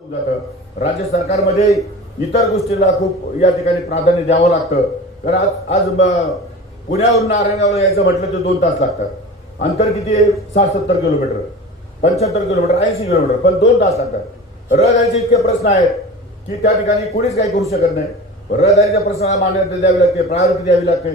जातं राज्य सरकारमध्ये इतर गोष्टीला खूप या ठिकाणी प्राधान्य द्यावं लागतं. तर आज पुण्यावरून नारायणगावला यायचं म्हटलं तर 2 तास लागतात. अंतर किती आहे? 60-70 किलोमीटर, 75 किलोमीटर, 80 किलोमीटर, पण 2 तास लागतात. रहदारीचे इतके प्रश्न आहेत की त्या ठिकाणी कोणीच काही करू शकत नाही. रहदारीच्या प्रश्नाला मान्यता द्यावी लागते, प्रायोरिटी द्यावी लागते.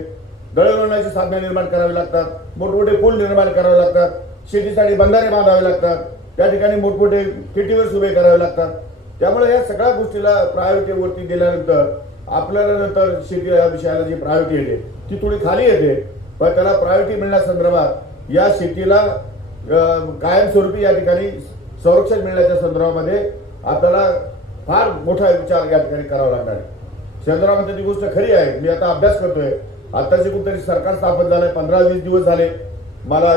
दळणवळणाची साधने निर्माण करावी लागतात, मोठमोठे पूल निर्माण करावे लागतात, शेतीसाठी बंधारे बांधावे लागतात, त्या ठिकाणी मोठमोठे केटीवर्स उभे करावे लागतात. त्यामुळे या सगळ्या गोष्टीला प्रायोरिटीवरती दिल्यानंतर आपल्याला नंतर शेती या विषयाला जी प्रायोरिटी येते ती थोडी खाली येते. पण त्याला प्रायोरिटी मिळण्यासंदर्भात या शेतीला कायमस्वरूपी या ठिकाणी संरक्षण मिळण्याच्या संदर्भामध्ये आपल्याला फार मोठा विचार या ठिकाणी करावा लागणार आहे. संदर्भामध्ये ती गोष्ट खरी आहे. मी आता अभ्यास करतोय. आताचे कुठेतरी सरकार स्थापन झालंय, 15-20 दिवस झाले मला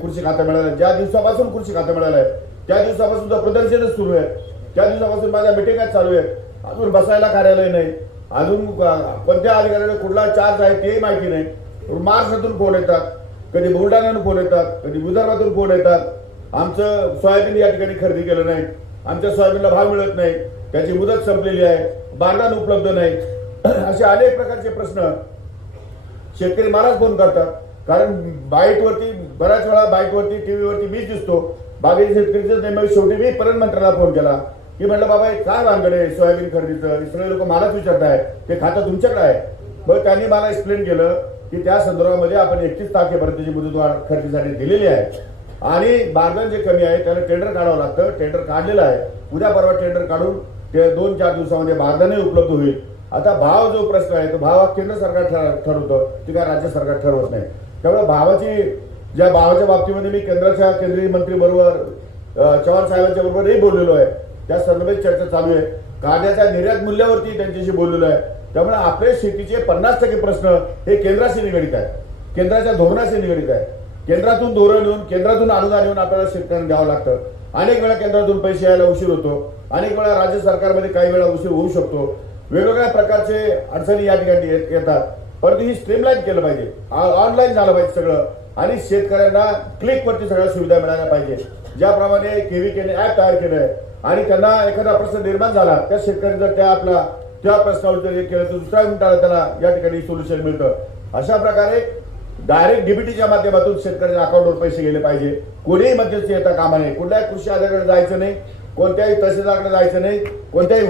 कृषी खातं मिळालं. ज्या दिवसापासून कृषी खातं मिळालं आहे त्या दिवसापासून प्रदर्शनच सुरू आहे. त्या दिवसापासून माझ्या मिटिंगच चालू आहे. अजून बसायला कार्यालय नाही, अजून कोणत्या अधिकाऱ्याला कुठला चार्ज आहे तेही माहिती नाही. महाराष्ट्रातून फोन येतात, कधी बुलढाण्यातून फोन येतात, कधी विदर्भातून फोन येतात. आमचं सोयाबीन या ठिकाणी खरेदी केलं नाही, आमच्या सोयाबीनला भाव मिळत नाही, त्याची मुदत संपलेली आहे, बारदान उपलब्ध नाही, असे अनेक प्रकारचे प्रश्न शेतकरी महाराज फोन करतात. कारण बाईटवरती बऱ्याच वेळा बाईटवरती टीव्हीवरती मीच दिसतो. बागेचे शेतकरीचं नेमकं शेवटी मी पर्यंत मंत्र्याला फोन केला की म्हटलं बाबा काय भानगड आहे सोयाबीन खरेदीचं, सगळे लोक मलाच विचारताय, ते खातं तुमच्याकडे आहे. मग त्यांनी मला एक्सप्लेन केलं की त्या संदर्भामध्ये आपण 31 तारखेपर्यंतची मुदतवाढ खरेदीसाठी दिलेली आहे आणि बारदान जे कमी आहे त्याला टेंडर काढावं लागतं. टेंडर काढलेलं आहे. उद्या परवा टेंडर काढून ते 2-4 दिवसामध्ये बारदानही उपलब्ध होईल. आता भाव जो प्रश्न आहे तो भाव हा केंद्र सरकार ठरवतं, ते काय राज्य सरकार ठरवत नाही. त्यामुळे भावाच्या बाबतीमध्ये मी केंद्रीय मंत्री बरोबर चव्हाण साहेबांच्या बरोबरही बोललेलो आहे. त्या संदर्भात चर्चा चालू आहे. कांद्याच्या निर्यात मूल्यावरती त्यांच्याशी बोललेलो आहे. त्यामुळे आपल्या शेतीचे 50% प्रश्न हे केंद्राशी निगडित आहे, केंद्राच्या धोरणाशी निगडित आहे. केंद्रातून धोरण येऊन, केंद्रातून अनुदान येऊन आपल्याला शेतकऱ्यांना द्यावं लागतं. अनेक वेळा केंद्रातून पैसे यायला उशीर होतो, अनेक वेळा राज्य सरकारमध्ये काही वेळा उशीर होऊ शकतो. वेगवेगळ्या प्रकारचे अडचणी या ठिकाणी येतात. परंतु ही स्ट्रीमलाईन केलं पाहिजे, ऑनलाईन झालं पाहिजे सगळं आणि शेतकऱ्यांना क्लिकवरती सगळ्या सुविधा मिळाल्या पाहिजे. ज्याप्रमाणे केव्हीकेने ऍप तयार केलं आहे आणि त्यांना एखादा प्रश्न निर्माण झाला त्या शेतकरी जर त्या प्रश्नावर जर हे केलं तर दुसऱ्या मिनिटाला त्याला या ठिकाणी सोल्युशन मिळतं. अशा प्रकारे डायरेक्ट डीबीटीच्या माध्यमातून शेतकऱ्यांच्या अकाउंटवर पैसे गेले पाहिजे. कोणीही मध्यस्थी येता कामा नये, कुठल्याही कृषी अधिकाऱ्याकडे जायचं नाही, कोणत्याही तहसीलदाराकडे जायचं नाही, कोणत्याही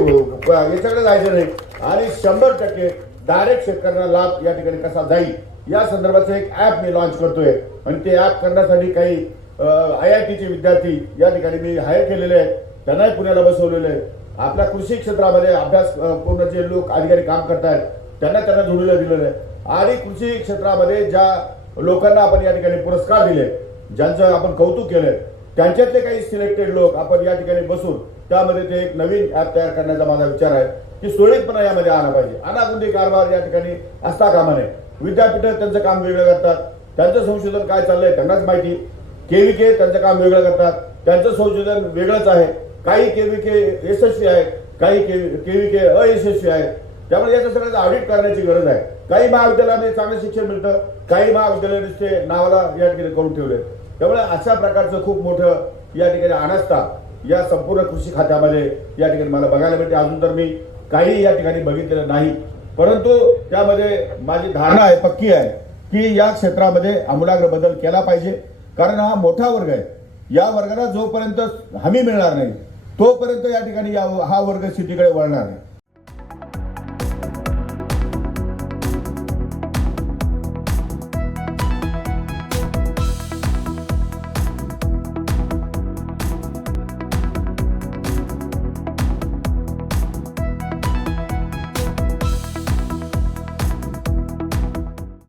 याच्याकडे जायचं नाही आणि 100% डायरेक्ट शेतकऱ्यांना लाभ या ठिकाणी कसा जाईल या संदर्भाचं एक ऍप मी लॉन्च करतोय आणि ते ऍप करण्यासाठी काही IITचे विद्यार्थी या ठिकाणी मी हायर केलेले आहेत, त्यांनाही पुण्याला बसवलेले आहे. आपल्या कृषी क्षेत्रामध्ये अभ्यास पूर्ण जे लोक अधिकारी काम करतायत त्यांना जोडलं दिलेलं आहे आणि कृषी क्षेत्रामध्ये ज्या लोकांना आपण या ठिकाणी पुरस्कार दिले, ज्यांचं आपण कौतुक केलंय, त्यांच्यातले काही सिलेक्टेड लोक आपण या ठिकाणी बसून त्यामध्ये ते एक नवीन ऍप तयार करण्याचा माझा विचार आहे की सुरळीतपणा यामध्ये आला पाहिजे. अनागोंदी कारभार या ठिकाणी असता कामा नये. विद्यापीठं त्यांचं काम वेगळं करतात, त्यांचं संशोधन काय चाललंय त्यांनाच माहिती. केव्हीके त्यांचं काम वेगळं करतात, त्यांचं संशोधन वेगळंच आहे. काही केव्हीके यशस्वी आहेत, काही केव्हीके अयशस्वी आहेत. त्यामुळे याचं सगळ्याचं ऑडिट करण्याची गरज आहे. काही महाविद्यालयामध्ये चांगलं शिक्षण मिळतं, काही महाविद्यालयाने ते नावाला या ठिकाणी करून ठेवले. त्यामुळे अशा प्रकारचं खूप मोठं या ठिकाणी अनास्था या संपूर्ण कृषी खात्यामध्ये या ठिकाणी मला बघायला मिळते. अजून तर मी काही या ठिकाणी बघितलेलं नाही, परंतु त्यामध्ये माझी धारणा आहे, पक्की आहे की या क्षेत्रामध्ये आमूलाग्र बदल केला पाहिजे. कारण हा मोठा वर्ग आहे. या वर्गाला जोपर्यंत हमी मिळणार नाही तोपर्यंत या ठिकाणी हा वर्ग शेतीकडे वळणार नाही.